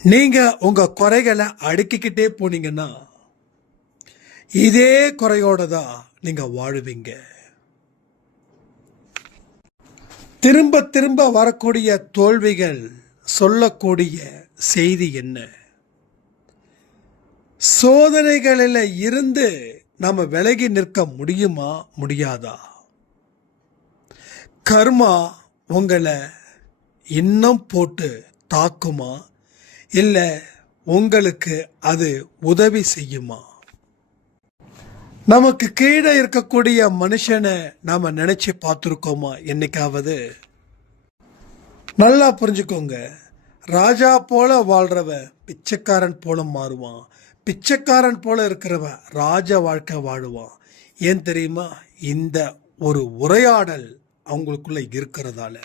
நீங்க உங்க குறைகளை அடுக்கிக்கிட்டே போனீங்கன்னா இதே குறையோட தான் நீங்க வாழுவீங்க. திரும்ப திரும்ப வரக்கூடிய தோல்விகள் சொல்லக்கூடிய செய்தி என்ன? சோதனைகளில் இருந்து நம்ம விலகி நிற்க முடியுமா முடியாதா? கர்மா உங்களை இன்னும் போட்டு தாக்குமா இல்லை உங்களுக்கு அது உதவி செய்யுமா? நமக்கு கீழே இருக்கக்கூடிய மனுஷனை நாம நினைச்சு பார்த்துருக்கோமா என்னைக்காவது? நல்லா புரிஞ்சுக்கோங்க, ராஜா போல வாழ்றவன் பிச்சைக்காரன் போல மாறுவான், பிச்சைக்காரன் போல இருக்கிறவன் ராஜ வாழ்க்கை வாழுவான். ஏன் தெரியுமா? இந்த ஒரு உரையாடல் அவங்களுக்குள்ள இருக்கிறதால.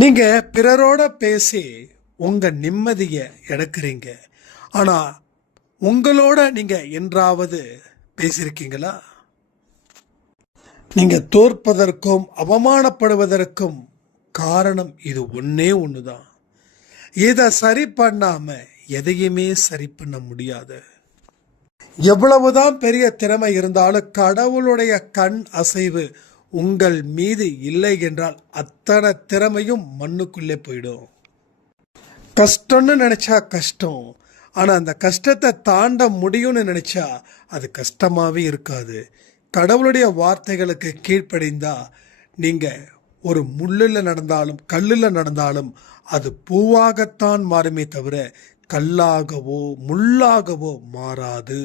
நீங்க பிறரோட பேசி உங்க நிம்மதியை இழக்கிறீங்க. ஆனா உங்களோட நீங்க என்றாவது பேசியிருக்கீங்களா? நீங்க தோற்பதற்கும் அவமானப்படுவதற்கும் காரணம் இது ஒன்னே ஒண்ணுதான். இதை சரி பண்ணாம எதையுமே சரி பண்ண முடியாது. எவ்வளவுதான் பெரிய திறமை இருந்தாலும் கடவுளுடைய கண் அசைவு உங்கள் மீது இல்லை என்றால் அத்தனை திறமையும் மண்ணுக்குள்ளே போயிடும். கஷ்டம்னு நினைச்சா கஷ்டம், ஆனா அந்த கஷ்டத்தை தாண்ட முடியும்னு நினைச்சா அது கஷ்டமாவே இருக்காது. கடவுளுடைய வார்த்தைகளுக்கு கீழ்ப்படிந்தா நீங்க ஒரு முள்ளில் நடந்தாலும் கல்லில் நடந்தாலும் அது பூவாகத்தான் மாறுமே தவிர கல்லாகவோ முள்ளாகவோ மாறாது.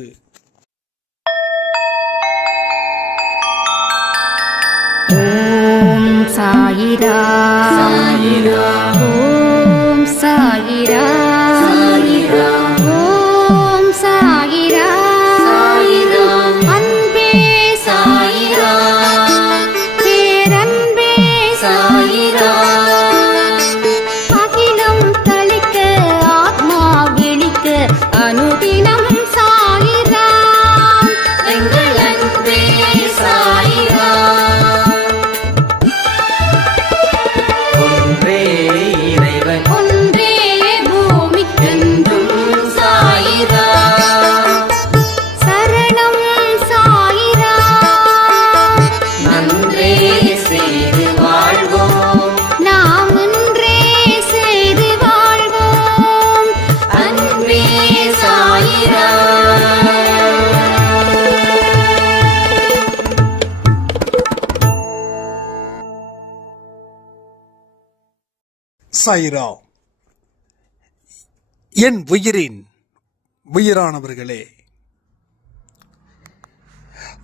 ஓம் சாயிரா சாயிரா, ஓம் சாயிரா சாயிரா, ஓம் சாயிரா சாயிரா, அன்பே சாயிரா, பேரன்பே சாயிரா, அகிலம் தளிக்க ஆத்மா விழிக்க அனுதினம் சாயிரா, எங்கள் அன்பே சாயிரா. ஒன்றே பூமிக்கென்றும் சாயிரா, சரணம் சாயிரா, நன்றே செய்து வாழ்வோம், நாம் ஒன்றே செய்து வாழ்வோம், அன்பே சாயிரா. சாயிரா. என் உயிரின் உயிரானவர்களே,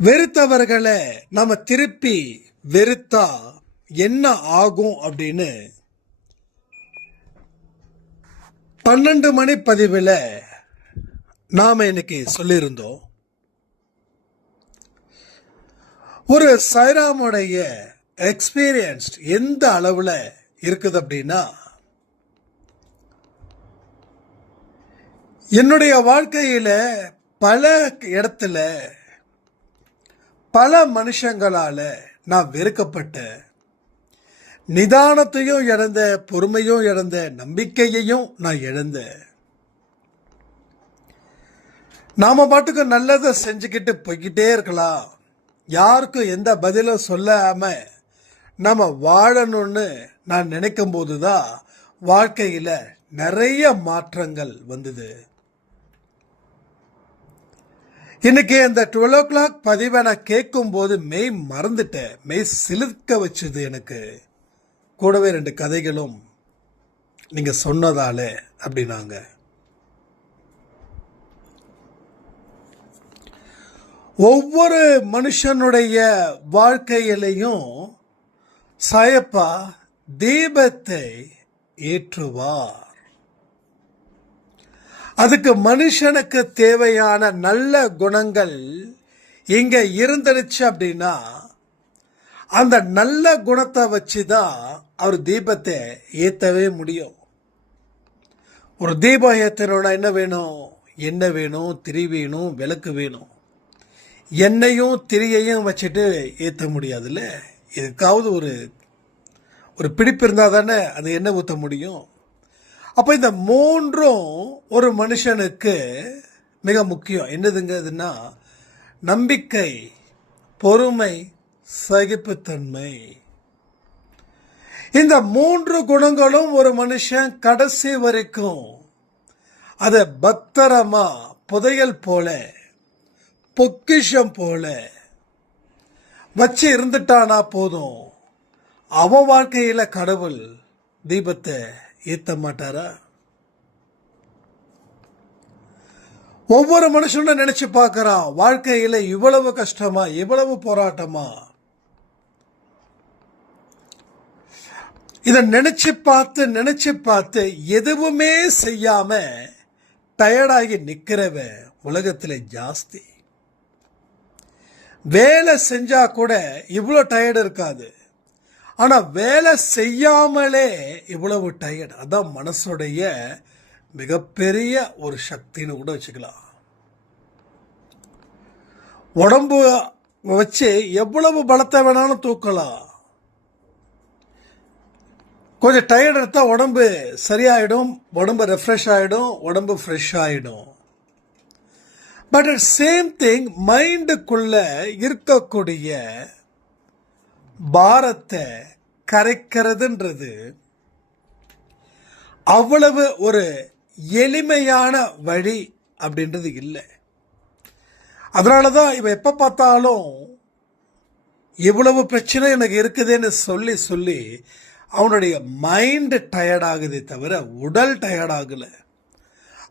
வெறுத்தவர்களை நம்ம திருப்பி வெறுத்தா என்ன ஆகும் அப்படின்னு 12 மணி பதிவில் நாம இன்னைக்கு சொல்லியிருந்தோம். ஒரு சாய்ராமுடைய எக்ஸ்பீரியன்ஸ் எந்த அளவுல இருக்குது அப்படின்னா, என்னுடைய வாழ்க்கையில பல இடத்துல பல மனுஷங்களால நான் வெறுக்கப்பட்ட, நிதானத்தையும் இழந்த, பொறுமையும் இழந்த, நம்பிக்கையையும் நான் இழந்த. நாம பாட்டுக்கு நல்லதை செஞ்சுக்கிட்டு போய்கிட்டே இருக்கலாம், யாருக்கும் எந்த பதிலும் சொல்லாம நம்ம வாழணும்னு நான் நினைக்கும் போதுதான் வாழ்க்கையில நிறைய மாற்றங்கள் வந்தது. இன்னைக்கு இந்த 12 o'clock பதிவை நான் கேட்கும் போது மெய் மறந்துட்டேன், மெய் சிலிர்க்க வச்சது எனக்கு. கூடவே 2 கதைகளும் நீங்க சொன்னதால அப்படின்னாங்க. ஒவ்வொரு மனுஷனுடைய வாழ்க்கையிலையும் சாயப்பா தீபத்தை ஏற்றுவார். அதுக்கு மனுஷனுக்கு தேவையான நல்ல குணங்கள் இங்க இருந்துருச்சு அப்படின்னா அந்த நல்ல குணத்தை வச்சுதான் அவர் தீபத்தை ஏற்றவே முடியும். ஒரு தீபம் ஏற்றணும்னா என்ன வேணும்? எண்ணெய் வேணும், திரி வேணும், விளக்கு வேணும். எண்ணெயும் திரியையும் வச்சுட்டு ஏற்ற முடியாதுல்ல. இதுக்காவது ஒரு பிடிப்பு இருந்தால் தானே அது எண்ணெய் ஊற்ற முடியும். அப்ப இந்த மூன்றும் ஒரு மனுஷனுக்கு மிக முக்கியம். என்னதுங்க இதுன்னா நம்பிக்கை, பொறுமை, சகிப்புத்தன்மை. இந்த மூன்று குணங்களும் ஒரு மனுஷன் கடைசி வரைக்கும் அதை பத்திரமா புதையல் போல பொக்கிஷம் போல வச்சு இருந்துட்டானா போதும், அவன் வாழ்க்கையில கடவுள் தீபத்தை ஏத்த மாட்டாரா? ஒவ்வொரு மனுஷனும் நினைச்சு பார்க்கறான், வாழ்க்கையில இவ்வளவு கஷ்டமா, இவ்வளவு போராட்டமா. இதை நினைச்சு பார்த்து எதுவுமே செய்யாம டயர்டாகி நிக்கிறவன் உலகத்துல ஜாஸ்தி. வேலை செஞ்சா கூட இவ்வளோ டயர்டு இருக்காது, ஆனா வேலை செய்யாமலே இவ்வளவு டயர்டு. அதான் மனசுடைய மிகப்பெரிய ஒரு சக்தின்னு கூட வச்சுக்கலாம். உடம்பு வச்சு எவ்வளவு பலத்தை வேணாலும் தூக்கலாம். கொஞ்சம் டயர்ட் எடுத்தா உடம்பு சரியாயிடும், உடம்பு ரெஃப்ரெஷ் ஆயிடும், உடம்பு ஃப்ரெஷ் ஆயிடும். பட் அட் சேம் திங் மைண்டுக்குள்ள இருக்கக்கூடிய பாரத்தை கரைக்கிறதுன்றது அவ்வளவு ஒரு எளிமையான வழி அப்படின்றது இல்லை. அதனாலதான் இவன் எப்ப பார்த்தாலும் இவ்வளவு பிரச்சனை எனக்கு இருக்குதுன்னு சொல்லி அவனுடைய மைண்ட் டயர்ட் ஆகுதே தவிர உடல் டயர்ட் ஆகல.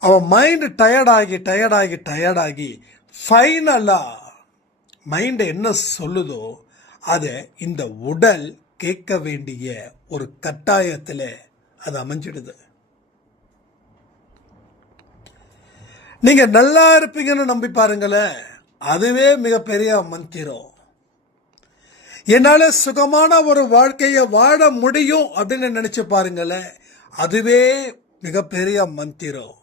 அவன் மைண்ட் டயர்டாகி ஃபைனலா மைண்ட் என்ன சொல்லுதோ அதை இந்த உடல் கேட்க வேண்டிய ஒரு கட்டாயத்தில் அது அமைஞ்சிடுது. நீங்க நல்லா இருப்பீங்கன்னு நம்பி பாருங்களேன், அதுவே மிகப்பெரிய மந்திரம். என்னால சுகமான ஒரு வாழ்க்கையை வாழ முடியும் அப்படின்னு நினைச்சு பாருங்களேன், அதுவே மிகப்பெரிய மந்திரம்.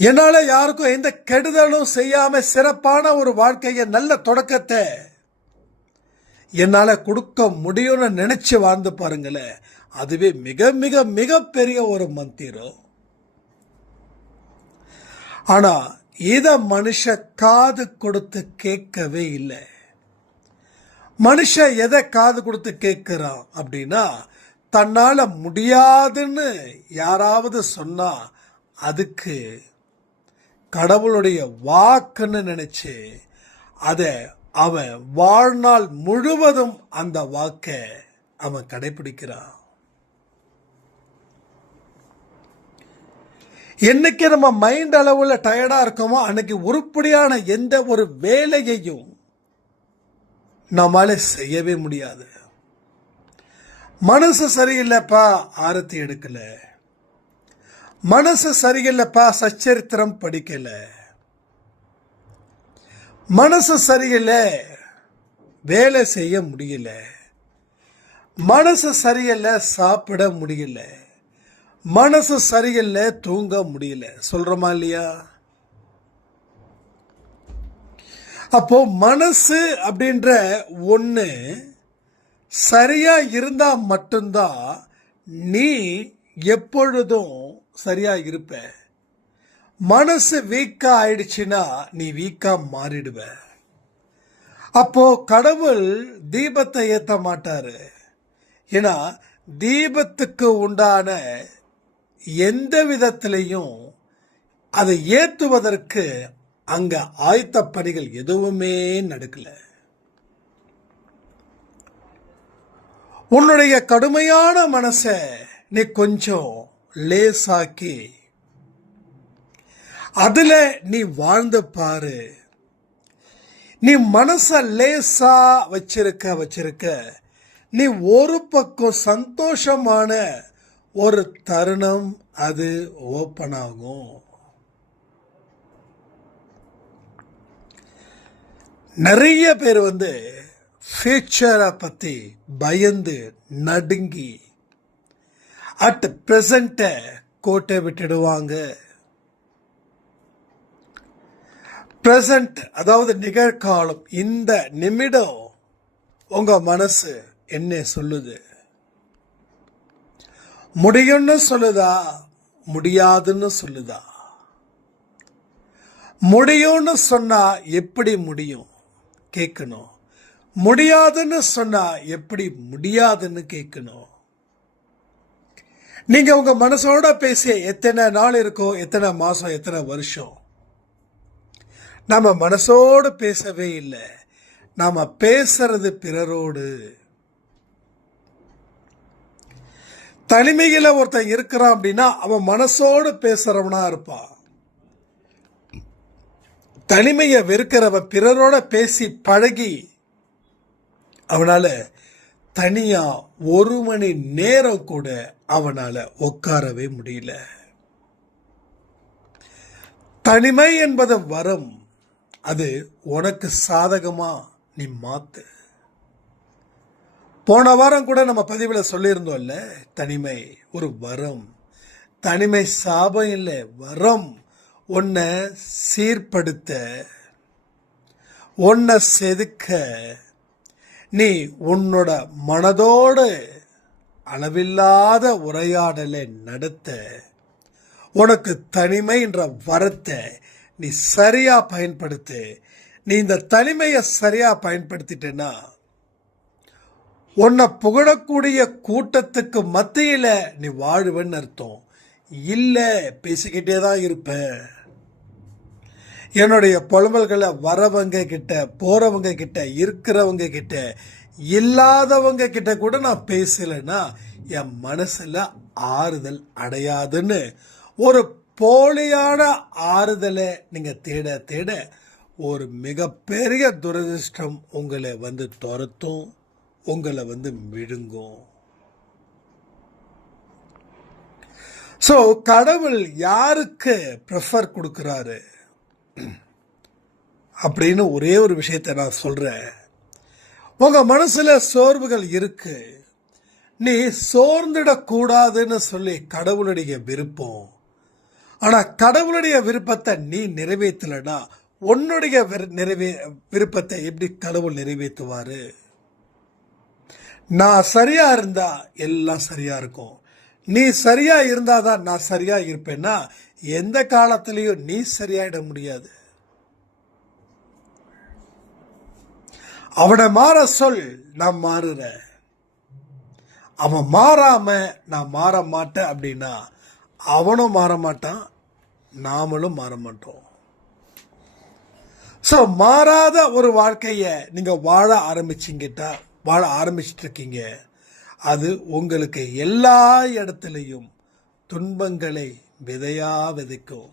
என்னால யாருக்கும் எந்த கெடுதலும் செய்யாம சிறப்பான ஒரு வாழ்க்கையை, நல்ல தொடக்கத்தை என்னால கொடுக்க முடியும்னு நினைச்சு வாழ்ந்து பாருங்களேன், அதுவே மிக மிக மிகப்பெரிய ஒரு மந்திரம். ஆனா இத மனுஷ காது கொடுத்து கேட்கவே இல்லை. மனுஷன் எதை காது கொடுத்து கேட்கிறான் அப்படின்னா, தன்னால முடியாதுன்னு யாராவது சொன்னா அதுக்கு கடவுளுடைய வாக்குன்னு நினைச்சு அதை அவன் வாழ்நாள் முழுவதும் அந்த வாக்கை அவன் கடைபிடிக்கிறான். என்னைக்கு நம்ம மைண்ட் அளவுல டயர்டா இருக்கோமோ அன்னைக்கு உருப்படியான எந்த ஒரு வேலையையும் நம்மால செய்யவே முடியாது. மனசு சரியில்லைப்பா, ஆரத்தி எடுக்கல. மனசு சரியில்லைப்பா, சச்சரித்திரம் படிக்கல. மனசு சரியில்லை, வேலை செய்ய முடியல. மனசு சரியில்லை, சாப்பிட முடியல. மனசு சரியில்லை, தூங்க முடியல. சொல்றோமா இல்லையா? அப்போ மனசு அப்படின்ற ஒண்ணு சரியா இருந்தா மட்டும்தான் நீ எப்பொழுதும் சரியா இருப்ப. மனசு வீக்கா ஆயிடுச்சுன்னா நீ வீக்கா மாறிடுவ. அப்போ கடவுள் தீபத்தை ஏத்த மாட்டாரு. ஏன்னா தீபத்துக்கு உண்டான எந்த விதத்திலையும் அதை ஏத்துவதற்கு அங்க ஆயத்த பணிகள் எதுவுமே நடக்கல. உன்னுடைய கடுமையான மனசை நீ கொஞ்சம் லேசாக்கி அதுல நீ வாழ்ந்து பாரு. நீ மனச லேசா வச்சிருக்க நீ ஒரு பக்கம் சந்தோஷமான ஒரு தருணம் அது ஓபன் ஆகும். நிறைய பேர் ஃபியூச்சரை பத்தி பயந்து நடுங்கி அட் பிரசன்ட கோட்டை விட்டுடுவாங்க. பிரசன்ட் அதாவது நிகழ்காலம், இந்த நிமிடம் உங்க மனசு என்ன சொல்லுது? முடியும்னு சொல்லுதா, முடியாதுன்னு சொல்லுதா? முடியும்னு சொன்னா எப்படி முடியும் கேட்கணும், முடியாதுன்னு சொன்னா எப்படி முடியாதுன்னு கேட்கணும். நீங்க உங்க மனசோட பேசி எத்தனை நாள் இருக்கும், எத்தனை மாசம், எத்தனை வருஷம்? நாம மனசோடு பேசவே இல்லை, நாம பேசுறது பிறரோடு. தனிமையில ஒருத்தன் இருக்கிறான் அப்படின்னா அவன் மனசோடு பேசுறவனா இருப்பான். தனிமையை வெறுக்கிறவன் பிறரோட பேசி பழகி அவனால தனியா 1 மணி நேரம் கூட அவனால உட்காரவே முடியல. தனிமை என்பது வரம், அது உனக்கு சாதகமா நீ மாத்து. போன வாரம் கூட நம்ம பதிவில் சொல்லியிருந்தோம்ல, தனிமை ஒரு வரம். தனிமை சாபம் இல்லை, வரம். உன்னை சீர்படுத்த, உன்னை செதுக்க, நீ உன்னோட மனதோடு அளவில்லாத உரையாடலை நடத்த, உனக்கு தனிமை என்ற வரத்தை நீ சரியா பயன்படுத்து. நீ இந்த தனிமையை சரியா பயன்படுத்திட்டேன்னா உன்னை புகழக்கூடிய கூட்டத்துக்கு மத்தியில நீ வாழ்வன்னு அர்த்தம். இல்ல, பேசிக்கிட்டே தான் இருப்ப. என்னுடைய புலம்பல்களை வரவங்க கிட்ட, போறவங்க கிட்ட, இருக்கிறவங்க கிட்ட, இல்லாதவங்க கிட்ட கூட நான் பேசலைன்னா என் மனசுல ஆறுதல் அடையாதுன்னு ஒரு போலியான ஆறுதலை நீங்க தேட தேட ஒரு மிகப்பெரிய துரதிர்ஷ்டம் உங்களை வந்து துரத்தும், உங்களை வந்து விழுங்கும். ஸோ கடவுள் யாருக்கு ப்ரிஃபர் கொடுக்குறாரு அப்படின்னு ஒரே ஒரு விஷயத்தை நான் சொல்றேன். உங்க மனசுல சோர்வுகள் இருக்கு, நீ சோர்ந்துடக்கூடாதுன்னு சொல்லி கடவுளுடைய விருப்பம். ஆனா கடவுளுடைய விருப்பத்தை நீ நிறைவேற்றலனா உன்னுடைய விருப்பத்தை எப்படி கடவுள் நிறைவேற்றுவாரு? நான் சரியா இருந்தா எல்லாம் சரியா இருக்கும், நீ சரியா இருந்தாதான் நான் சரியா இருப்பேன்னா எந்த காலத்திலையும் நீ சரியாயிட முடியாது. அவனை மாற சொல், நான் மாறுறேன். அவன் மாறாம நான் மாற மாட்டேன் அப்படின்னா அவனும் மாற மாட்டான், நாமளும் மாற மாட்டோம். ஸோ மாறாத ஒரு வாழ்க்கைய நீங்க வாழ ஆரம்பிச்சிட்டு இருக்கீங்க. அது உங்களுக்கு எல்லா இடத்துலையும் துன்பங்களை விதையா விதைக்கும்.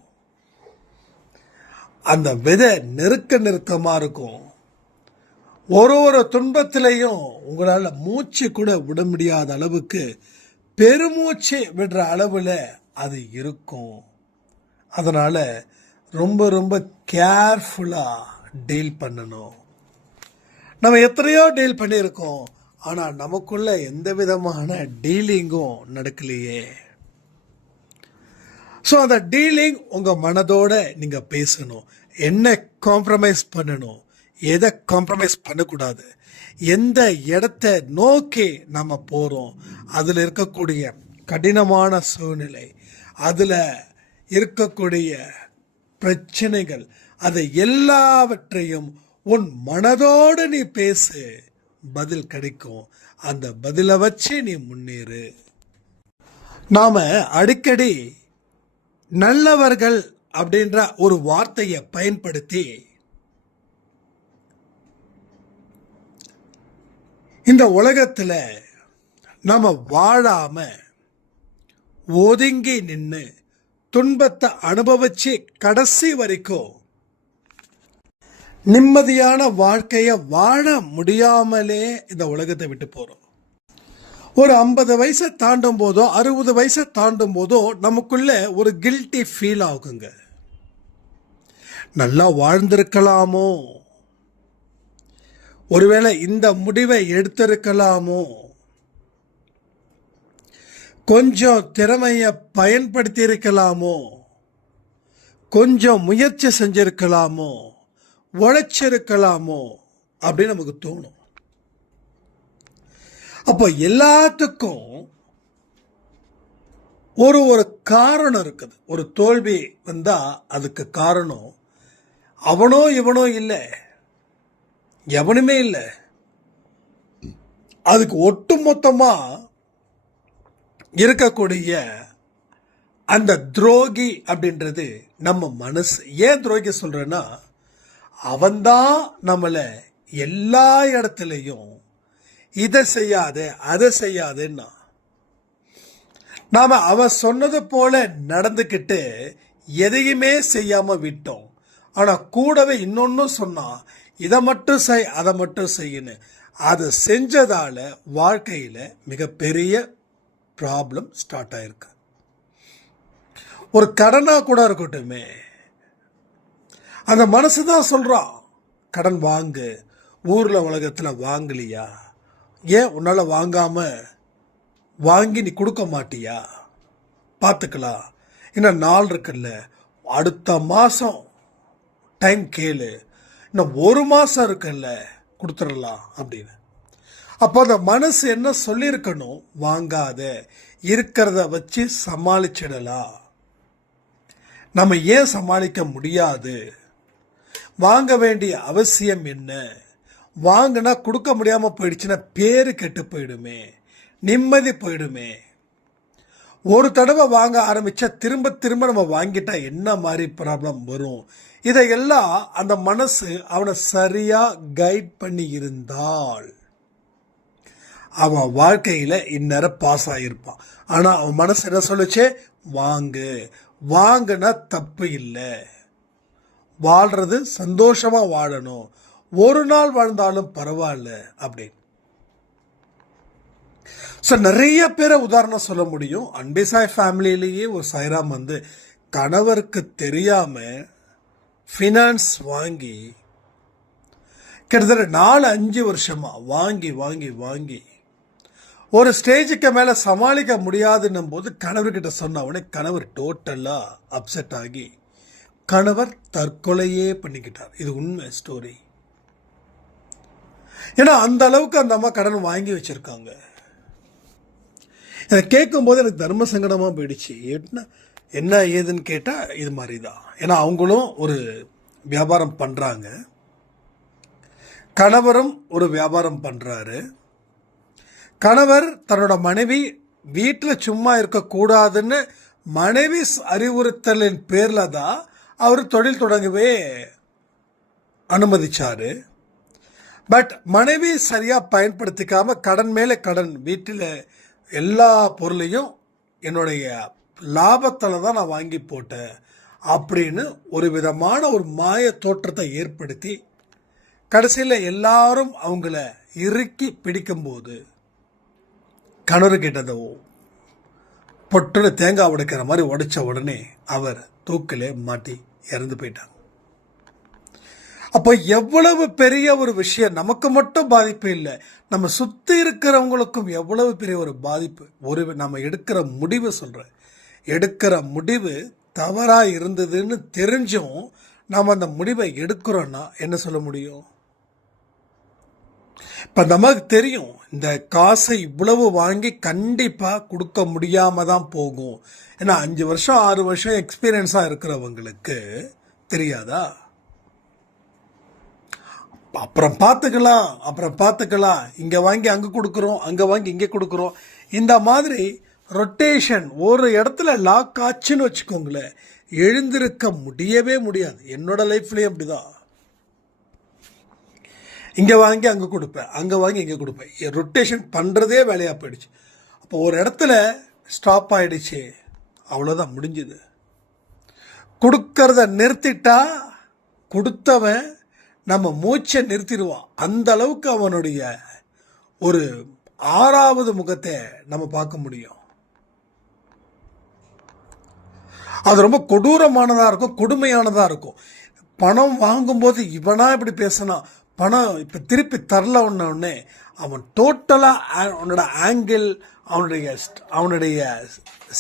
அந்த விதை நெருக்கமா இருக்கும். ஒரு துன்பத்திலையும் உங்களால மூச்சு கூட விட முடியாத அளவுக்கு பெருமூச்சு விடுற அளவுல அது இருக்கும். அதனால ரொம்ப ரொம்ப கேர்ஃபுல்லா டீல் பண்ணணும். நம்ம எத்தனையோ டீல் பண்ணியிருக்கோம், ஆனா நமக்குள்ள எந்த விதமான டீலிங்கும் நடக்கலையே. ஸோ அந்த டீலிங் உங்க மனதோட நீங்க பேசணும். என்ன காம்ப்ரமைஸ் பண்ணணும், எதை காம்ப்ரமைஸ் பண்ணக்கூடாது, எந்த இடத்த நோக்கி நம்ம போறோம், அதுல இருக்கக்கூடிய கடினமான சூழ்நிலை, அதுல இருக்கக்கூடிய பிரச்சனைகள், அதை எல்லாவற்றையும் உன் மனதோடு நீ பேசு, பதில் கிடைக்கும். அந்த பதிலை வச்சு நீ முன்னேறு. நாம அடிக்கடி நல்லவர்கள் அப்படின்ற ஒரு வார்த்தையை பயன்படுத்தி இந்த உலகத்துல நாம வாழாம ஒதுங்கி நின்று துன்பத்தை அனுபவிச்சு கடைசி வரைக்கும் நிம்மதியான வாழ்க்கைய வாழ முடியாமலே இந்த உலகத்தை விட்டு போறோம். ஒரு 50 வயசை தாண்டும் போதோ 60 வயசை தாண்டும் போதோ நமக்குள்ள ஒரு கில்ட்டி ஃபீல் ஆகுங்க. நல்லா வாழ்ந்திருக்கலாமோ, ஒருவேளை இந்த முடிவை எடுத்திருக்கலாமோ, கொஞ்சம் திறமைய பயன்படுத்தி இருக்கலாமோ, கொஞ்சம் முயற்சி செஞ்சிருக்கலாமோ, உழைச்சிருக்கலாமோ அப்படின்னு நமக்கு தோணும். அப்போ எல்லாத்துக்கும் ஒரு காரணம் இருக்குது. ஒரு தோல்வி வந்தா அதுக்கு காரணம் அவனோ இவனோ இல்லை, எவனுமே இல்லை. அதுக்கு ஒட்டுமொத்தமா இருக்கக்கூடிய அந்த துரோகி அப்படின்றது நம்ம மனசு. ஏன் துரோகி சொல்றேன்னா, அவன்தான் நம்மளை எல்லா இடத்துலையும் இதை செய்யாத அதை செய்யாதுன்னா, நாம அவன் சொன்னது போல நடந்துக்கிட்டு எதையுமே செய்யாம விட்டோம். ஆனா கூடவே இன்னொன்னும் சொன்னா, இதை மட்டும் செய் அதை மட்டும் செய்யு. அது செஞ்சதால வாழ்க்கையில மிகப்பெரிய ப்ராப்ளம் ஸ்டார்ட் ஆயிருக்கு. ஒரு கடனா கூட இருக்கட்டுமே, அந்த மனசு தான் சொல்றான் கடன் வாங்கு, ஊர்ல உலகத்துல வாங்கலையா, ஏன் உன்னால வாங்கி நீ கொடுக்க மாட்டியா, பார்த்துக்கலாம், இன்னும் நாள் இருக்குல்ல, அடுத்த மாசம் டைம் கேளு, இன்னும் ஒரு மாசம் இருக்குல்ல கொடுத்துடலாம் அப்படின்னு. அப்போ அந்த மனசு என்ன சொல்லியிருக்கணும், வாங்காத, இருக்கிறத வச்சு சமாளிச்சிடலாம். நம்ம ஏன் சமாளிக்க முடியாது, வாங்க வேண்டிய அவசியம் என்ன, வாங்கினா கொடுக்க முடியாம போயிடுச்சுன்னா பேரு கெட்டு போயிடுமே, நிம்மதி போயிடுமே. ஒரு தடவை வாங்க ஆரம்பிச்சா திரும்ப திரும்ப நம்ம வாங்கிட்டா என்ன மாதிரி ப்ராப்ளம் வரும். இதையெல்லாம் அந்த மனசு அவனை சரியா கைட் பண்ணி இருந்தால் அவன் வாழ்க்கையில இந்நேரம் பாஸ் ஆகியிருப்பான். ஆனா அவன் மனசு என்ன சொல்லுச்சே, வாங்குனா தப்பு இல்லை, வாழ்றது சந்தோஷமா வாழணும், ஒரு நாள் வாழ்ந்தாலும் பரவாயில்ல அப்படின்னு. ஸோ நிறைய பேரை உதாரணம் சொல்ல முடியும். அன்பிசாய் ஃபேமிலியிலேயே ஒரு சாய்ராம் கணவருக்கு தெரியாம ஃபினான்ஸ் வாங்கி கிட்டத்தட்ட 4-5 வருஷமா வாங்கி ஒரு ஸ்டேஜுக்கு மேலே சமாளிக்க முடியாதுன்னும் போது கணவர்கிட்ட சொன்ன உடனே கணவர் டோட்டலாக அப்செட் ஆகி கணவர் தற்கொலையே பண்ணிக்கிட்டார். இது உண்மை ஸ்டோரி. ஏன்னா அந்த அளவுக்கு அந்த அம்மா கடன் வாங்கி வச்சிருக்காங்க. இதை கேட்கும் போது எனக்கு தர்ம சங்கடமாக போயிடுச்சு. என்ன ஏதுன்னு கேட்டால் இது மாதிரி தான். ஏன்னா அவங்களும் ஒரு வியாபாரம் பண்ணுறாங்க, கணவரும் ஒரு வியாபாரம் பண்ணுறாரு. கணவர் தன்னோட மனைவி வீட்டில் சும்மா இருக்கக்கூடாதுன்னு மனைவி அறிவுறுத்தலின் பேரில் தான் அவர் தொழில் தொடங்கவே அனுமதிச்சாரு. பட் மனைவி சரியாக பயன்படுத்திக்காம கடன் மேலே கடன், வீட்டில் எல்லா பொருளையும் என்னுடைய லாபத்தில் தான் நான் வாங்கி போட்டேன் அப்படின்னு ஒரு விதமான ஒரு மாய தோற்றத்தை ஏற்படுத்தி கடைசியில் எல்லாரும் அவங்கள இறுக்கி பிடிக்கும்போது கணவர் கிட்டதோ பொட்டுன்னு தேங்காய் உடைக்கிற மாதிரி உடைச்ச உடனே அவர் தூக்கிலே மாட்டி இறந்து போயிட்டாங்க. அப்போ எவ்வளவு பெரிய ஒரு விஷயம், நமக்கு மட்டும் பாதிப்பு இல்லை, நம்ம சுற்றி இருக்கிறவங்களுக்கும் எவ்வளவு பெரிய ஒரு பாதிப்பு. நம்ம எடுக்கிற முடிவு சொல்கிறேன், எடுக்கிற முடிவு தவறாக இருந்ததுன்னு தெரிஞ்சும் நாம் அந்த முடிவை எடுக்கிறோன்னா என்ன சொல்ல முடியும்? இப்போ நமக்கு தெரியும் இந்த காசை இவ்வளவு வாங்கி கண்டிப்பாக கொடுக்க முடியாம தான் போகும். ஏன்னா 5 வருஷம் 6 வருஷம் எக்ஸ்பீரியன்ஸாக இருக்கிறவங்களுக்கு தெரியாதா? அப்புறம் பார்த்துக்கலாம், இங்கே வாங்கி அங்கே கொடுக்குறோம், அங்கே வாங்கி இங்கே கொடுக்குறோம். இந்த மாதிரி ரொட்டேஷன் ஒரு இடத்துல லாக் ஆச்சுன்னு வச்சுக்கோங்களேன், எழுந்திருக்க முடியவே முடியாது. என்னோட லைஃப்லேயும் அப்படிதான். இங்கே வாங்கி அங்கே கொடுப்பேன், அங்கே வாங்கி இங்கே கொடுப்பேன். ரொட்டேஷன் பண்ணுறதே வேலையாக போயிடுச்சு. அப்போ ஒரு இடத்துல ஸ்டாப் ஆகிடுச்சு, அவ்வளோதான், முடிஞ்சுது. கொடுக்கறத நிறுத்திட்டா கொடுத்தவன் நம்ம மூச்சை நிறுத்திடுவான். அந்த அளவுக்கு அவனுடைய ஒரு 6வது முகத்தை நம்ம பார்க்க முடியும். அது ரொம்ப கொடூரமானதாக இருக்கும், கொடுமையானதாக இருக்கும். பணம் வாங்கும்போது இவனா இப்படி பேசினா, பணம் இப்போ திருப்பி தரல உடனே அவன் டோட்டலாக அவனோட ஆங்கிள், அவனுடைய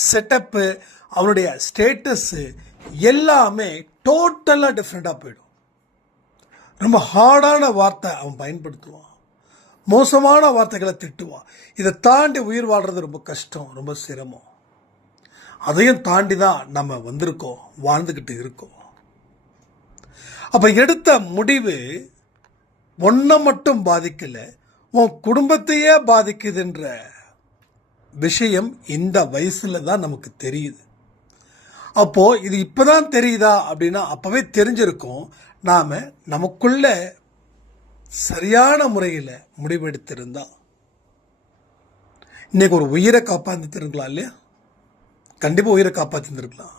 செட்டப்பு, அவனுடைய ஸ்டேட்டஸு எல்லாமே டோட்டலாக டிஃப்ரெண்ட்டாக போயிடும். ரொம்ப ஹார்டான வார்த்தை அவன் பயன்படுத்துவான், மோசமான வார்த்தைகளை திட்டுவான். இதை தாண்டி உயிர் வாழ்றது ரொம்ப கஷ்டம், ரொம்ப சிரமம். அதையும் தாண்டி தான் நம்ம வந்திருக்கோம், வாழ்ந்துக்கிட்டு இருக்கோம். அப்போ எடுத்த முடிவு ஒன்றை மட்டும் பாதிக்கல, உன் குடும்பத்தையே பாதிக்குதுன்ற விஷயம் இந்த வயசுல தான் நமக்கு தெரியுது. அப்போ இது இப்பதான் தெரியுதா அப்படின்னா அப்பவே தெரிஞ்சிருக்கும். நாம நமக்குள்ள சரியான முறையில் முடிவெடுத்திருந்தா இன்னைக்கு ஒரு உயிரை காப்பாற்றிருக்கலாம் இல்லையா? கண்டிப்பா உயிரை காப்பாற்றிருக்கலாம்.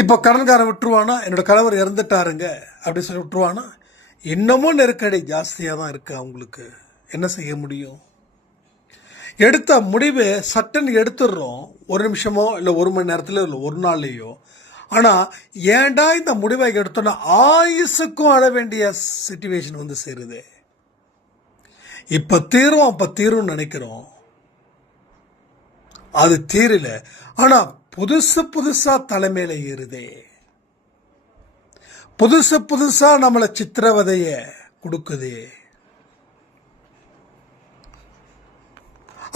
இப்போ கடன்காரன் விட்டுருவானா, என்னோட கணவர் இறந்துட்டாருங்க அப்படி சொல்லி விட்டுருவானா? இன்னமும் நெருக்கடி ஜாஸ்தியாக தான் இருக்கு. அவங்களுக்கு என்ன செய்ய முடியும்? எடுத்த முடிவு சட்டுன்னு எடுத்துடுறோம், ஒரு நிமிஷமோ இல்லை ஒரு மணி நேரத்தில் இல்லை ஒரு நாள்லையோ. ஆனால் ஏன்டா இந்த முடிவை எடுத்தோன்னா ஆயுசுக்கும் அழ வேண்டிய சிச்சுவேஷன் வந்து சேருது. இப்போ தீரும் அப்போ தீரும்னு நினைக்கிறோம், அது தீரல. ஆனால் புதுசா தலைமையில ஏறுதே, புதுசா நம்மளை சித்திரவதைய கொடுக்குதே.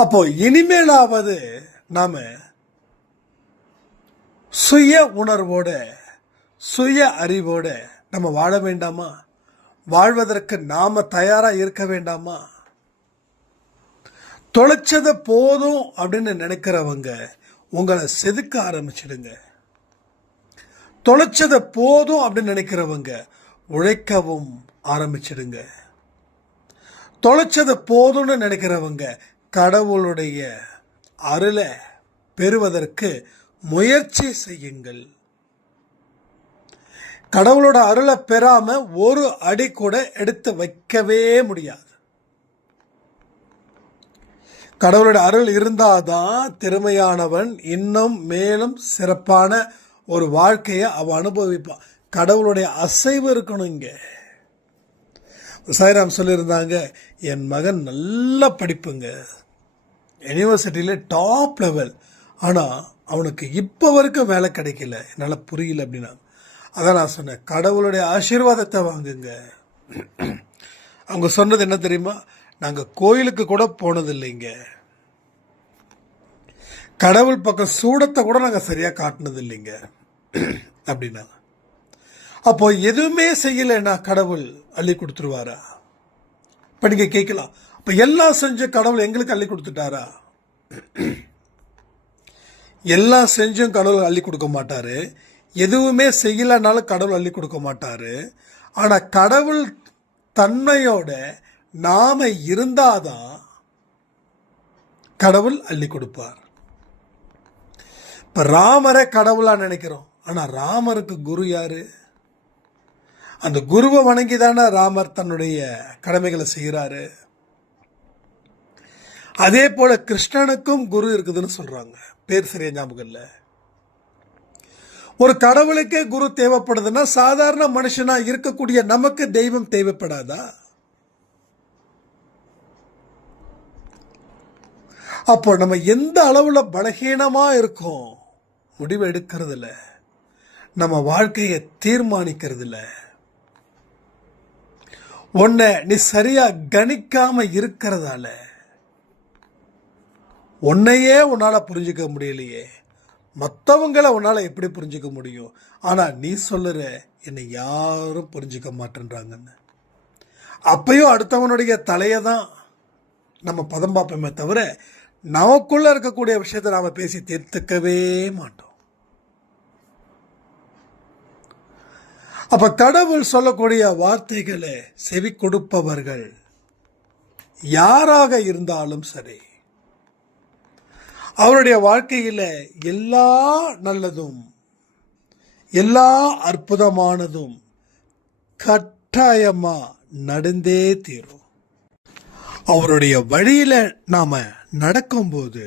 அப்போ இனிமேலாவது நாம சுய உணர்வோட சுய அறிவோட நம்ம வாழ வேண்டாமா? வாழ்வதற்கு நாம தயாரா இருக்க வேண்டாமா? தொலைச்சத போதும் அப்படின்னு நினைக்கிறவங்க உங்களை செதுக்க ஆரம்பிச்சிடுங்க. தொலைச்சத போதும் அப்படின்னு நினைக்கிறவங்க உழைக்கவும் ஆரம்பிச்சிடுங்க. தொலைச்சத போதும்னு நினைக்கிறவங்க கடவுளுடைய அருளை பெறுவதற்கு முயற்சி செய்யுங்கள். கடவுளோட அருளை பெறாம ஒரு அடி கூட எடுத்து வைக்கவே முடியாது. கடவுளோட அருள் இருந்தாதான் திறமையானவன் இன்னும் மேலும் சிறப்பான ஒரு வாழ்க்கையை அவன் அனுபவிப்பான். கடவுளுடைய அசைவு இருக்கணும். இங்க சாய்ராம் சொல்லியிருந்தாங்க, என் மகன் நல்ல படிப்புங்க, யூனிவர்சிட்டியில டாப் லெவல், ஆனால் அவனுக்கு இப்போ வரைக்கும் வேலை கிடைக்கல, என்னால் புரியல அப்படின்னா. அதான் நான் சொன்னேன், கடவுளுடைய ஆசீர்வாதத்தை வாங்குங்க. அவங்க சொன்னது என்ன தெரியுமா? நாங்கள் கோயிலுக்கு கூட போனது இல்லைங்க, கடவுள் பக்கம் சூடத்தை கூட நாங்கள் சரியாக காட்டினது இல்லைங்க அப்படின்னா. அப்போ எதுவுமே செய்யலைன்னா கடவுள் அள்ளி கொடுத்துருவாரா? இப்போ நீங்கள் கேட்கலாம், இப்போ எல்லாம் செஞ்ச கடவுள் எங்களுக்கு அள்ளி கொடுத்துட்டாரா? எல்லாம் செஞ்சும் கடவுள் அள்ளி கொடுக்க மாட்டாரு, எதுவுமே செய்யலைனாலும் கடவுள் அள்ளி கொடுக்க மாட்டாரு. ஆனால் கடவுள் தன்மையோட நாம இருந்தாதான் கடவுள் அள்ளி கொடுப்பார். இப்ப ராமரை கடவுளா நினைக்கிறோம், ஆனா ராமருக்கு குரு யாரு? அந்த குருவை வணங்கி தானே ராமர் தன்னுடைய கடமைகளை செய்கிறாரு. அதே போல கிருஷ்ணனுக்கும் குரு இருக்குதுன்னு சொல்றாங்க, பேர் சரியா ஞாபகம் இல்ல. ஒரு கடவுளுக்கே குரு தேவைப்படுதுன்னா சாதாரண மனுஷனா இருக்கக்கூடிய நமக்கு தெய்வம் தேவைப்படாதா? அப்போ நம்ம எந்த அளவுல பலகீனமா இருக்கோம், முடிவு எடுக்கிறது இல்ல, நம்ம வாழ்க்கையை தீர்மானிக்கிறது இல்ல. உன்னை நீ சரியா கணிக்காம இருக்கிறதால உன்னையே உன்னால புரிஞ்சுக்க முடியலையே, மற்றவங்களை உன்னால எப்படி புரிஞ்சுக்க முடியும்? ஆனா நீ சொல்லுற என்னை யாரும் புரிஞ்சுக்க மாட்டேன்றாங்கன்னு. அப்பயும் அடுத்தவனுடைய தலையை தான் நம்ம பதம் பார்ப்போமே தவிர நமக்குள்ள இருக்கக்கூடிய விஷயத்தை நாம பேசி தீர்த்துக்கவே மாட்டோம். அப்ப கடவுள் சொல்லக்கூடிய வார்த்தைகளை செவி கொடுப்பவர்கள் யாராக இருந்தாலும் சரி, அவருடைய வாழ்க்கையில எல்லா நல்லதும் எல்லா அற்புதமானதும் கட்டாயமா நடந்தே தீரும். அவருடைய வழியில நாம நடக்கும்போது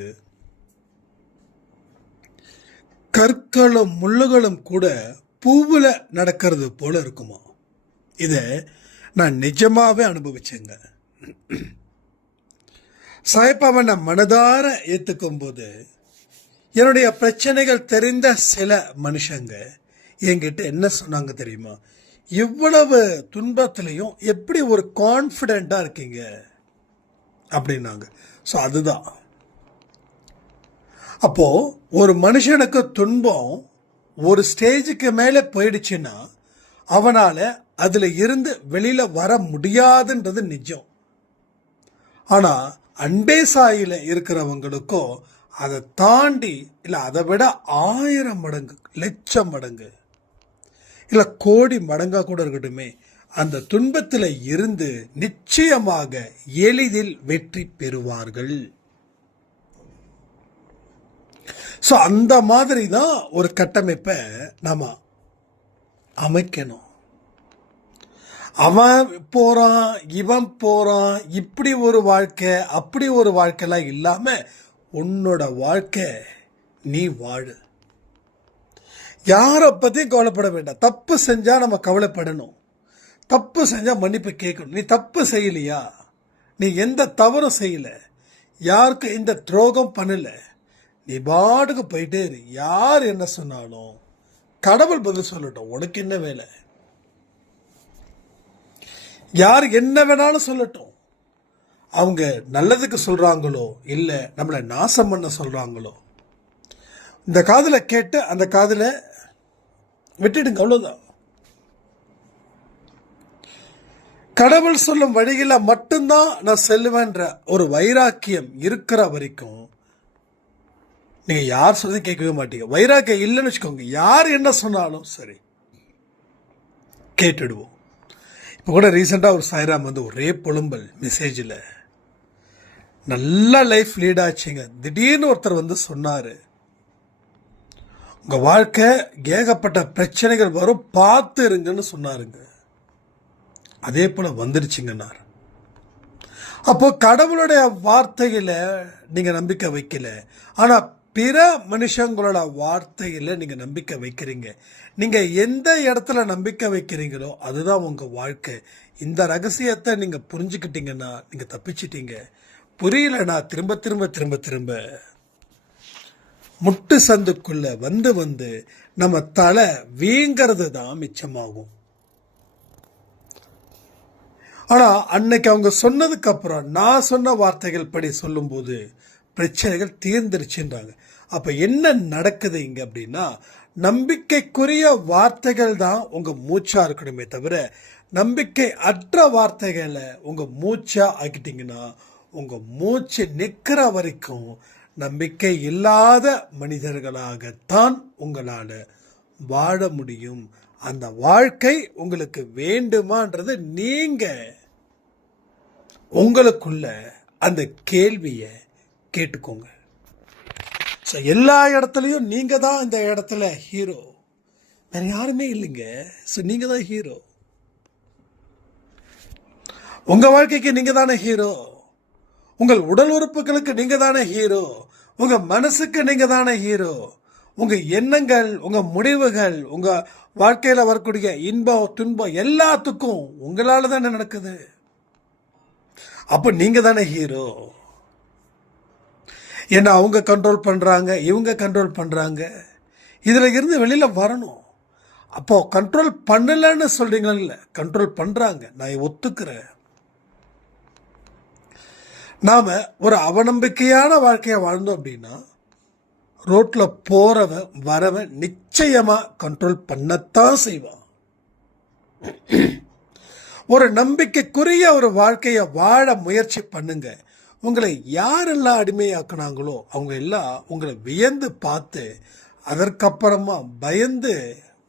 கற்களும் முள்ளுகளும் கூட பூவுல நடக்கிறது போல இருக்குமா? இத நான் நிஜமாவே அனுபவிச்சேங்க. சாய்பாபா நான் மனதார ஏத்துக்கும் போது என்னுடைய பிரச்சனைகள் தெரிந்த சில மனுஷங்க என்கிட்ட என்ன சொன்னாங்க தெரியுமா? இவ்வளவு துன்பத்திலையும் எப்படி ஒரு கான்ஃபிடென்ட்டா இருக்கீங்க அப்படின்னாங்க. ஸோ அதுதான் அப்போ ஒரு மனுஷனுக்கு துன்பம் ஒரு ஸ்டேஜுக்கு மேலே போயிடுச்சுன்னா அவனால அதுல இருந்து வெளியில வர முடியாதுன்றது நிஜம். ஆனா அன்பே சாயில இருக்கிறவங்களுக்கோ அதை தாண்டி இல்லை அதை விட 1000 மடங்கு, லட்சம் மடங்கு, இல்லை கோடி மடங்கா கூட இருக்கட்டுமே, அந்த துன்பத்தில் இருந்து நிச்சயமாக எளிதில் வெற்றி பெறுவார்கள். ஸோ அந்த மாதிரி தான் ஒரு கட்டமைப்பை நாம அமைக்கணும். அவன் போறான், இவன் போறான், இப்படி ஒரு வாழ்க்கை அப்படி ஒரு வாழ்க்கைலாம் இல்லாம உன்னோட வாழ்க்கை நீ வாழு. யாரை பத்தியும் கவலைப்பட வேண்டாம். தப்பு செஞ்சா நம்ம கவலைப்படணும், தப்பு செஞ்சா மன்னிப்பு கேட்கணும். நீ தப்பு செய்யலையா, நீ எந்த தவறும் செய்யல, யாருக்கு இந்த துரோகம் பண்ணல, நீ பாட்டுக்கு போயிட்டே இரு. யார் என்ன சொன்னாலும் கடவுள் பதில் சொல்லட்டும், உனக்கு என்ன வேலை? யார் என்ன வேணாலும் சொல்லட்டும். அவங்க நல்லதுக்கு சொல்றாங்களோ இல்ல நம்மளை நாசம் பண்ண சொல்றாங்களோ, இந்த காதுல கேட்டு அந்த காதுல விட்டுடுங்க, அவ்வளவுதான். கடவுள் சொல்லும் வழியில மட்டும்தான் நான் செல்லுவேன்ற ஒரு வைராக்கியம் இருக்கிற வரைக்கும் நீங்க யார் சொல்லி கேட்கவே மாட்டீங்க. வைராக்கியம் இல்லைன்னு வச்சுக்கோங்க, யார் என்ன சொன்னாலும் சரி கேட்டுடுவோம். இப்போ கூட ரீசெண்டாக ஒரு சாய்ராம் வந்து ஒரே புலம்பல் மெசேஜில் நல்ல லைஃப் லீட் ஆச்சுங்க. திடீர்னு ஒருத்தர் வந்து சொன்னார், உங்கள் வாழ்க்கை ஏகப்பட்ட பிரச்சனைகள் வரும், பார்த்து இருங்கன்னு சொன்னாருங்க. அதே போல் வந்துடுச்சுங்கன்னார். அப்போ கடவுளுடைய வார்த்தையில் நீங்கள் நம்பிக்கை வைக்கல, ஆனால் பிற மனுஷங்களோட வார்த்தையில் நீங்கள் நம்பிக்கை வைக்கிறீங்க. நீங்கள் எந்த இடத்துல நம்பிக்கை வைக்கிறீங்களோ அதுதான் உங்கள் வாழ்க்கை. இந்த ரகசியத்தை நீங்கள் புரிஞ்சுக்கிட்டீங்கன்னா நீங்கள் தப்பிச்சிட்டீங்க. புரியலன்னா திரும்ப திரும்ப திரும்ப திரும்ப முட்டு சந்துக்குள்ள வந்து வந்து நம்ம தலை வீங்கிறது தான் மிச்சமாகும். ஆனால் அன்னைக்கு அவங்க சொன்னதுக்கு அப்புறம் நான் சொன்ன வார்த்தைகள் படி சொல்லும்போது பிரச்சனைகள் தீர்ந்துருச்சுன்றாங்க. அப்போ என்ன நடக்குது இங்கே அப்படின்னா, நம்பிக்கைக்குரிய வார்த்தைகள் தான் உங்கள் மூச்சா இருக்கணுமே தவிர நம்பிக்கை அற்ற வார்த்தைகளை உங்கள் மூச்சா ஆக்கிட்டீங்கன்னா உங்கள் மூச்சு நிற்கிற வரைக்கும் நம்பிக்கை இல்லாத மனிதர்களாகத்தான் உங்களால் வாழ முடியும். அந்த வாழ்க்கை உங்களுக்கு வேண்டுமான்றது நீங்கள் உங்களுக்குள்ள அந்த கேள்வியை கேட்டுக்கோங்க. ஸோ எல்லா இடத்துலையும் நீங்கள் தான் இந்த இடத்துல ஹீரோ, வேற யாருமே இல்லைங்க. ஸோ நீங்கள் தான் ஹீரோ. உங்கள் வாழ்க்கைக்கு நீங்கள் தானே ஹீரோ. உங்கள் உடல் உறுப்புகளுக்கு நீங்கள் தானே ஹீரோ. உங்கள் மனசுக்கு நீங்கள் தானே ஹீரோ. உங்கள் எண்ணங்கள், உங்கள் முடிவுகள், உங்கள் வாழ்க்கையில் வரக்கூடிய இன்பம் துன்பம் எல்லாத்துக்கும் உங்களால் தானே நடக்குது. அப்போ நீங்கள் தானே ஹீரோ. ஏன்னா அவங்க கண்ட்ரோல் பண்ணுறாங்க, இவங்க கண்ட்ரோல் பண்ணுறாங்க. இதில் இருந்து வெளியில் வரணும். அப்போ கண்ட்ரோல் பண்ணலன்னு சொல்றீங்களா? இல்லை, கண்ட்ரோல் பண்ணுறாங்க, நான் ஒத்துக்கிறேன். நாம் ஒரு அவநம்பிக்கையான வாழ்க்கையை வாழ்ந்தோம் அப்படின்னா ரோட்டில் போகிறவன் வரவன் நிச்சயமாக கண்ட்ரோல் பண்ணத்தான் செய்வான். ஒரு நம்பிக்கைக்குரிய ஒரு வாழ்க்கையை வாழ முயற்சி பண்ணுங்க. உங்களை யாரெல்லாம் அடிமையாக்குனாங்களோ அவங்க எல்லாம் உங்களை வியந்து பார்த்து அதற்கப்புறமா பயந்து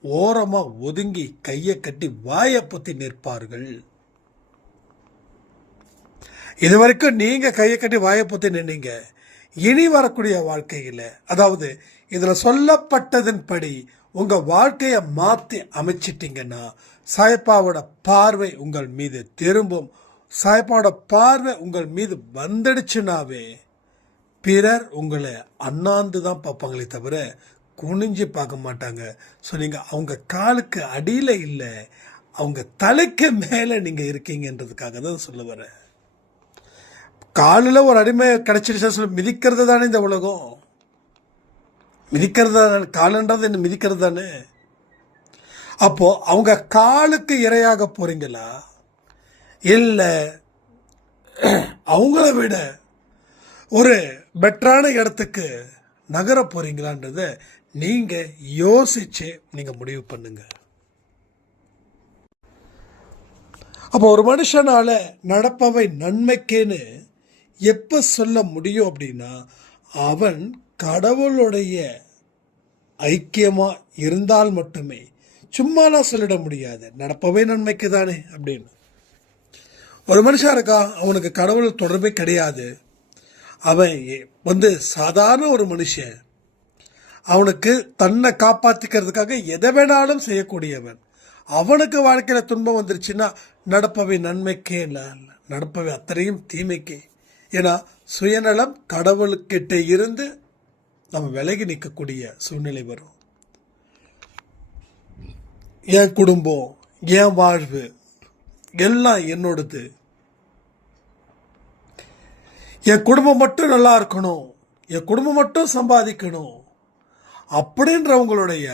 ஓரமாக ஒதுங்கி கையை கட்டி வாயை பொத்தி நிற்பார்கள். இது வரைக்கும் நீங்கள் கையை கட்டி வாயை பொத்தி நின்னீங்க. இனி வரக்கூடிய வாழ்க்கையில், அதாவது இதில் சொல்லப்பட்டதன்படி உங்கள் வாழ்க்கையை மாற்றி அமைச்சிட்டிங்கன்னா சாயப்பாவோட பார்வை உங்கள் மீது திரும்பும். சாயப்பாவோட பார்வை உங்கள் மீது வந்துடுச்சுனாவே பிறர் உங்களை அண்ணாந்து தான் பார்ப்பாங்களே தவிர குனிஞ்சு பார்க்க மாட்டாங்க. ஸோ நீங்கள் அவங்க காலுக்கு அடியில் இல்லை, அவங்க தலைக்கு மேலே நீங்கள் இருக்கீங்கன்றதுக்காக தான் சொல்ல வரேன். காலில் ஒரு அடிமை கிடைச்சிருச்சா சொல்லி மிதிக்கிறது தானே இந்த உலகம். மிதிக்கிறது தானே காலன்றது, என்ன மிதிக்கிறது தானே. அப்போ அவங்க காலுக்கு இரையாக போறீங்களா, இல்லை அவங்கள விட ஒரு பெட்டரான இடத்துக்கு நகர போறீங்களான்றத நீங்க யோசிச்சு நீங்க முடிவு பண்ணுங்க. அப்போ ஒரு மனுஷனால நடப்பவை நன்மைக்கேன்னு எப்ப சொல்ல முடியும் அப்படின்னா, அவன் கடவுளுடைய ஐக்கியமா இருந்தால் மட்டுமே. சும்மாலாம் சொல்லிட முடியாது நடப்பவே நன்மைக்கு தானே அப்படின்னு. ஒரு மனுஷன் இருக்கான், அவனுக்கு கடவுள் தொடர்பே கிடையாது, அவன் சாதாரண ஒரு மனுஷன், அவனுக்கு தன்னை காப்பாற்றிக்கிறதுக்காக எதை வேணாலும் செய்யக்கூடியவன். அவனுக்கு வாழ்க்கையில துன்பம் வந்துருச்சுன்னா நடப்பவை நன்மைக்கே இல்லை, நடப்பவை அத்தனையும் தீமைக்கே. ஏன்னா சுயநலம் கடவுள்கிட்ட இருந்து நம்ம விலகி நிற்கக்கூடிய சூழ்நிலை வரும். என் குடும்பம், என் வாழ்வு எல்லாம் என்னோடது, என் குடும்பம் மட்டும் நல்லா இருக்கணும், என் குடும்பம் மட்டும் சம்பாதிக்கணும் அப்படின்றவங்களுடைய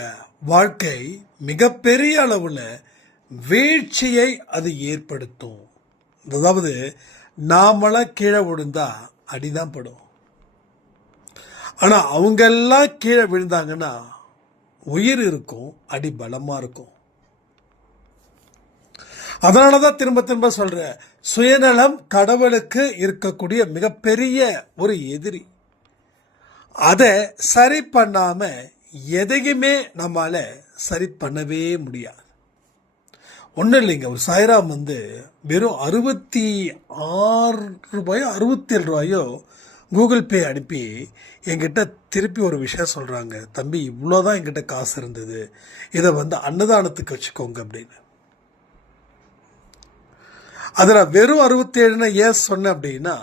வாழ்க்கை மிகப்பெரிய அளவில் வீழ்ச்சியை அது ஏற்படுத்தும். அதாவது நாமெல்லாம் கீழே விழுந்தா அடிதான் படும், ஆனா அவங்க எல்லாம் கீழே விழுந்தாங்கன்னா உயிர் இருக்கும், அடி பலமா இருக்கும். அதனாலதான் திரும்ப திரும்ப சொல்ற, சுயநலம் கடவுளுக்கு இருக்கக்கூடிய மிகப்பெரிய ஒரு எதிரி. அதை சரி பண்ணாம எதையுமே நம்மால சரி பண்ணவே முடியாது. ஒன்றும் இல்லைங்க, ஒரு சாய்ராம் வெறும் 66 ரூபாயோ 67 ரூபாயோ கூகுள் பே அனுப்பி என்கிட்ட திருப்பி ஒரு விஷயம் சொல்கிறாங்க, தம்பி இவ்வளோதான் என்கிட்ட காசு இருந்தது, இதை அன்னதானத்துக்கு வச்சுக்கோங்க அப்படின்னு. அதில் வெறும் 67 ஏன் சொன்னேன் அப்படின்னா,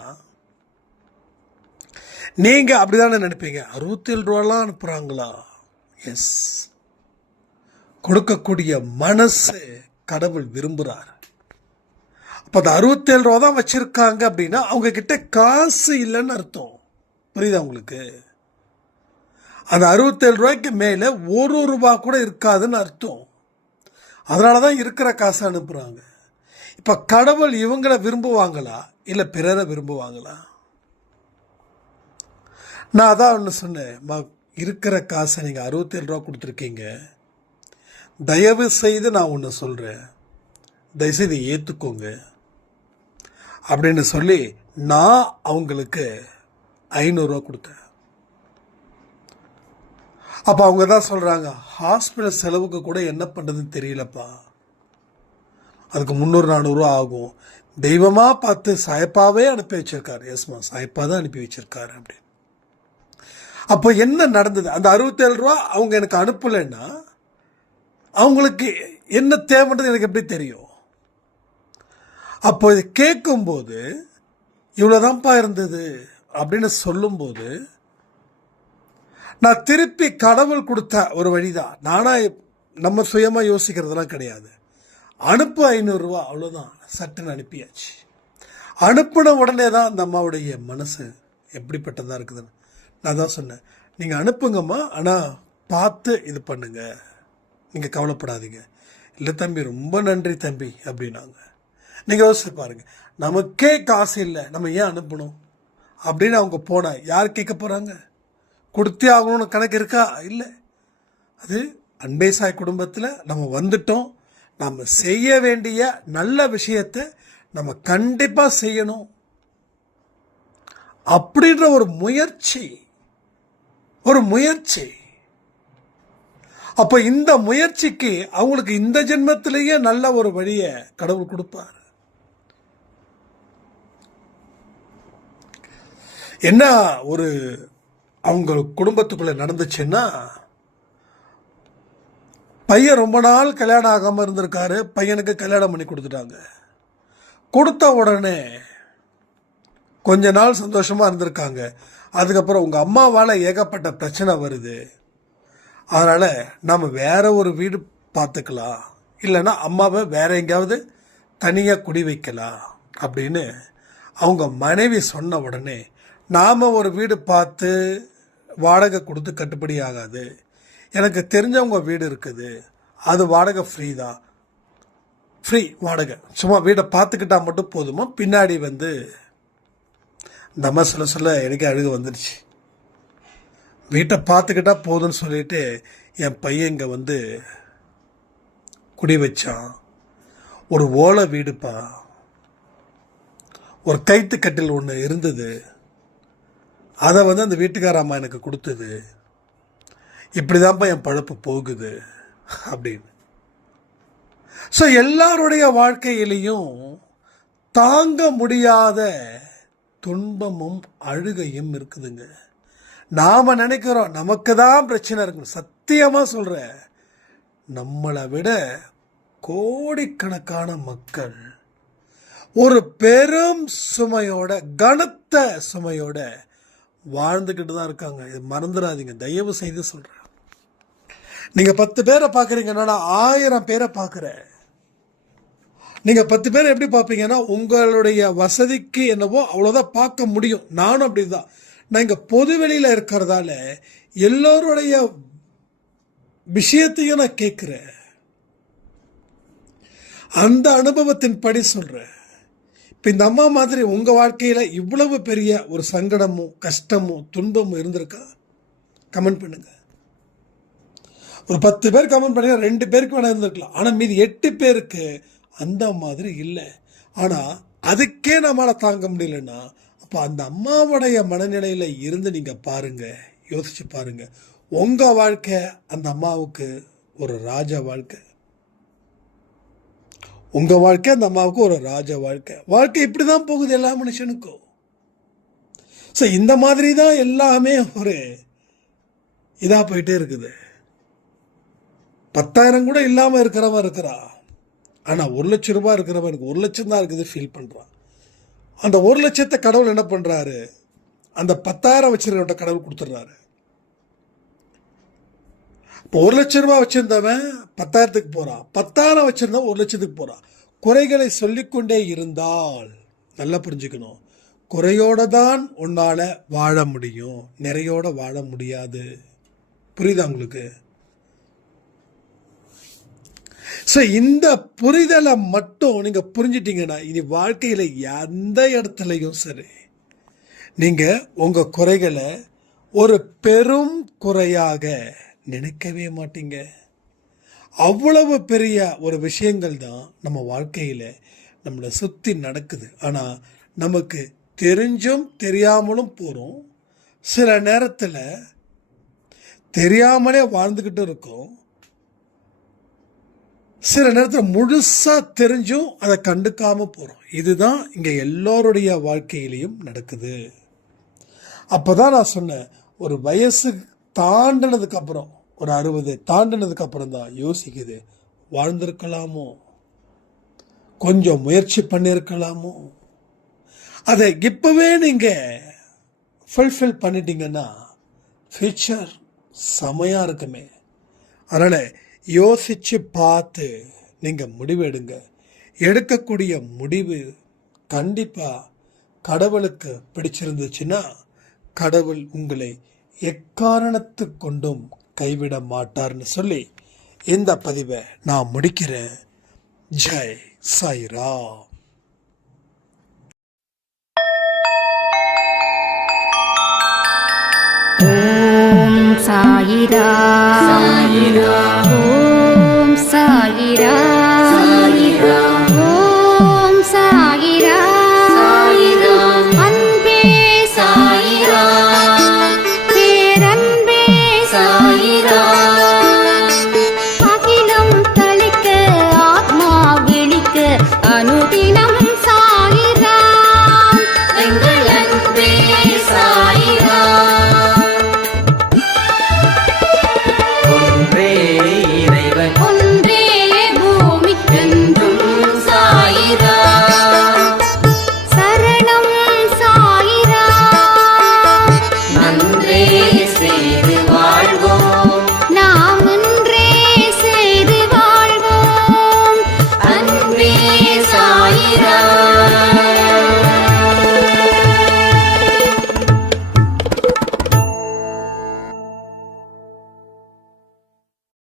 நீங்கள் அப்படிதானே நினைப்பீங்க, 67 ரூபாலாம் அனுப்புகிறாங்களா? எஸ், கொடுக்கக்கூடிய மனசு கடவுள் விரும்புகிறார். அப்போ அந்த 67 ரூபா தான் வச்சிருக்காங்க அப்படின்னா அவங்க கிட்ட காசு இல்லைன்னு அர்த்தம். புரியுதா உங்களுக்கு? அந்த 67 ரூபாய்க்கு மேலே ஒரு ரூபா கூட இருக்காதுன்னு அர்த்தம். அதனால தான் இருக்கிற காசை அனுப்புகிறாங்க. இப்போ கடவுள் இவங்களை விரும்புவாங்களா இல்லை பிறரை விரும்புவாங்களா? நான் அதான் ஒன்று சொன்னேன், இருக்கிற காசை நீங்கள் 67 ரூபா கொடுத்துருக்கீங்க, தயவு செய்து நான் ஒன்று சொல்கிறேன், தயவுசெய்து ஏற்றுக்கோங்க அப்படின்னு சொல்லி நான் அவங்களுக்கு 500 ரூபா கொடுத்தேன். அப்போ அவங்க தான் சொல்கிறாங்க, ஹாஸ்பிட்டல் செலவுக்கு கூட என்ன பண்ணுறதுன்னு தெரியலப்பா, அதுக்கு 300-400 ரூபா ஆகும், தெய்வமாக பார்த்து சாயப்பாவே அனுப்பி வச்சிருக்காரு. எஸ்மா, சாயப்பா தான் அனுப்பி வச்சிருக்காரு அப்படின்னு. அப்போ என்ன நடந்தது? அந்த 67 ரூபா அவங்க எனக்கு அனுப்பலைன்னா அவங்களுக்கு என்ன தேவைன்றது எனக்கு எப்படி தெரியும்? அப்போ இது கேட்கும்போது இவ்வளோதான்ப்பா இருந்தது அப்படின்னு சொல்லும்போது நான் திருப்பி கடவுள் கொடுத்த ஒரு வழிதான். நானா நம்ம சுயமாக யோசிக்கிறதுலாம் கிடையாது. அனுப்பு 500 ரூபா, அவ்வளோதான், சட்டுன்னு அனுப்பியாச்சு. அனுப்பின உடனே தான் அந்த அம்மாவுடைய மனசு எப்படிப்பட்டதாக இருக்குதுன்னு நான் தான் சொன்னேன், நீங்கள் அனுப்புங்கம்மா, ஆனால் பார்த்து இது பண்ணுங்க, நீங்கள் கவலைப்படாதீங்க. இல்லை தம்பி, ரொம்ப நன்றி தம்பி அப்படின்னாங்க. நீங்கள் யோசிச்சு பாருங்கள், நமக்கே காசு இல்லை, நம்ம ஏன் அனுப்பணும் அப்படின்னு அவங்க போனால் யார் கேட்க போகிறாங்க? கொடுத்தே ஆகணும்னு கணக்கு இருக்கா? இல்லை. அது அன்பே சாய் குடும்பத்தில் நம்ம வந்துட்டோம், நம்ம செய்ய வேண்டிய நல்ல விஷயத்தை நம்ம கண்டிப்பாக செய்யணும் அப்படின்ற ஒரு முயற்சி. அப்போ இந்த முயற்சிக்கு அவங்களுக்கு இந்த ஜென்மத்திலேயே நல்ல ஒரு வழியை கடவுள் கொடுப்பார். என்ன ஒரு அவங்க குடும்பத்துக்குள்ள நடந்துச்சுன்னா, பையன் ரொம்ப நாள் கல்யாணம் ஆகாமல் இருந்திருக்காரு, பையனுக்கு கல்யாணம் பண்ணி கொடுத்துட்டாங்க. கொடுத்த உடனே கொஞ்ச நாள் சந்தோஷமா இருந்திருக்காங்க. அதுக்கப்புறம் உங்க அம்மாவால் ஏகப்பட்ட பிரச்சனை வருது, அதனால நம்ம வேற ஒரு வீடு பார்த்துக்கலாம், இல்லைன்னா அம்மாவை வேற எங்கேயாவது தனியாக குடி வைக்கலாம் அப்படின்னு அவங்க மனைவி சொன்ன உடனே, நாம் ஒரு வீடு பார்த்து வாடகை கொடுத்து கட்டுப்படி ஆகாது, எனக்கு தெரிஞ்சவங்க வீடு இருக்குது, அது வாடகை ஃப்ரீ தான், ஃப்ரீ வாடகை, சும்மா வீடை பார்த்துக்கிட்டா மட்டும் போதுமா, பின்னாடி இந்த அம்மா சொல்ல எனக்கே அழுக வந்துடுச்சு. வீட்டை பார்த்துக்கிட்டா போதும்னு சொல்லிட்டு என் பையன் இங்கே வந்து குடி வச்சான். ஒரு ஓலை வீடுப்பா, ஒரு கைத்து கட்டில் ஒன்று இருந்தது, அதை வந்து அந்த வீட்டுக்கார அம்மா எனக்கு கொடுத்தது. இப்படிதான்ப்பா என் பழப்பு போகுது அப்படின்னு. ஸோ எல்லாருடைய வாழ்க்கையிலையும் தாங்க முடியாத துன்பமும் அழுகையும் இருக்குதுங்க. நாம நினைக்கிறோம் நமக்கு தான் பிரச்சனை இருக்கு. சத்தியமா சொல்றேன், நம்மளை விட கோடிக்கணக்கான மக்கள் ஒரு பெரும் சுமையோட, கனத்த சுமையோட வாழ்ந்துக்கிட்டு தான் இருக்காங்க. இது மறந்துடாதீங்க, தயவு செய்து சொல்றேன். நீங்க 10 பேரை பார்க்குறீங்கன்னா நான் 1000 பேரை பார்க்குறேன். நீங்க 10 பேரை எப்படி பார்ப்பீங்கன்னா உங்களுடைய வசதிக்கு என்னவோ அவ்வளோதான் பார்க்க முடியும். நானும் அப்படிதான். நான் இங்க பொது வெளியில இருக்கிறதால எல்லோருடைய விஷயத்தையும் நான் கேட்கிறேன். அந்த அனுபவத்தின் படி சொல்றேன். இப்ப இந்த அம்மா மாதிரி உங்க வாழ்க்கையில இவ்வளவு பெரிய ஒரு சங்கடமும் கஷ்டமும் துன்பமும் இருந்திருக்கா? கமெண்ட் பண்ணுங்க. ஒரு 10 பேர் கமெண்ட் பண்ணுங்க, 2 பேருக்கு வேணா இருந்திருக்கலாம். ஆனா மீதி 8 பேருக்கு அந்த மாதிரி இல்லை. ஆனா அதுக்கே நம்மளால தாங்க முடியலன்னா அப்ப அந்த அம்மாவுடைய மனநிலையில இருந்து நீங்க பாருங்க, யோசிச்சு பாருங்க. உங்க வாழ்க்கை அந்த அம்மாவுக்கு ஒரு ராஜ வாழ்க்கை. உங்க வாழ்க்கை அந்த அம்மாவுக்கு ஒரு ராஜ வாழ்க்கை. வாழ்க்கை இப்படிதான் போகுது எல்லா மனுஷனுக்கும். ஸோ இந்த மாதிரி தான் எல்லாமே ஒரு இதா போயிட்டே இருக்குது. 10,000 கூட இல்லாம இருக்கிறவன் இருக்கிறா. ஆனா 1 லட்சம் ரூபாய் இருக்கிறவனுக்கு 1 லட்சம் தான் இருக்குது ஃபீல் பண்றான். அந்த 1 லட்சத்தை கடவுள் என்ன பண்றாரு, அந்த 10,000 வச்சிருக்க கடவுள் கொடுத்துட்றாரு. இப்போ 1 லட்சம் ரூபாய் வச்சிருந்தவன் 10,000க்கு போறான், 10,000 வச்சிருந்தவன் 1 லட்சத்துக்கு போறான். குறைகளை சொல்லிக்கொண்டே இருந்தால் நல்லா புரிஞ்சுக்கணும், குறையோட தான் உன்னால வாழ முடியும், நிறையோட வாழ முடியாது. புரியுதா உங்களுக்கு? ஸோ இந்த புரிதலை மட்டும் நீங்க புரிஞ்சிட்டீங்கன்னா இனி வாழ்க்கையில எந்த இடத்துலையும் சரி நீங்க உங்க குறைகளை ஒரு பெரும் குறையாக நினைக்கவே மாட்டீங்க. அவ்வளவு பெரிய ஒரு விஷயங்கள் தான் நம்ம வாழ்க்கையில நம்மளை சுத்தி நடக்குது. ஆனா நமக்கு தெரிஞ்சும் தெரியாமலும் போறோம். சில நேரத்துல தெரியாமலே வாழ்ந்துகிட்டு இருக்கோம். சில நேரத்தில் முழுசா தெரிஞ்சும் அதை கண்டுக்காம போறோம். இதுதான் இங்க எல்லோருடைய வாழ்க்கையிலையும் நடக்குது. அப்பதான் நான் சொன்னேன், ஒரு வயசு தாண்டினதுக்கு அப்புறம், ஒரு 60 தாண்டினதுக்கு அப்புறம் தான் யோசிக்குது, வாழ்ந்திருக்கலாமோ, கொஞ்சம் முயற்சி பண்ணியிருக்கலாமோ. அதை இப்பவே நீங்க ஃபுல்ஃபில் பண்ணிட்டீங்கன்னா ஃபியூச்சர் செமையா இருக்குமே. அதனால யோசிச்சு பார்த்து நீங்க முடிவு எடுங்க. எடுக்கக்கூடிய முடிவு கண்டிப்பா கடவுளுக்கு பிடிச்சிருந்துச்சுன்னா கடவுள் உங்களை எக்காரணத்து கொண்டும் கைவிட மாட்டார்னு சொல்லி இந்த பதிவை நான் முடிக்கிறேன். ஜெய் சாய்ராம். ஓம் சாயிரா. சாயிரா.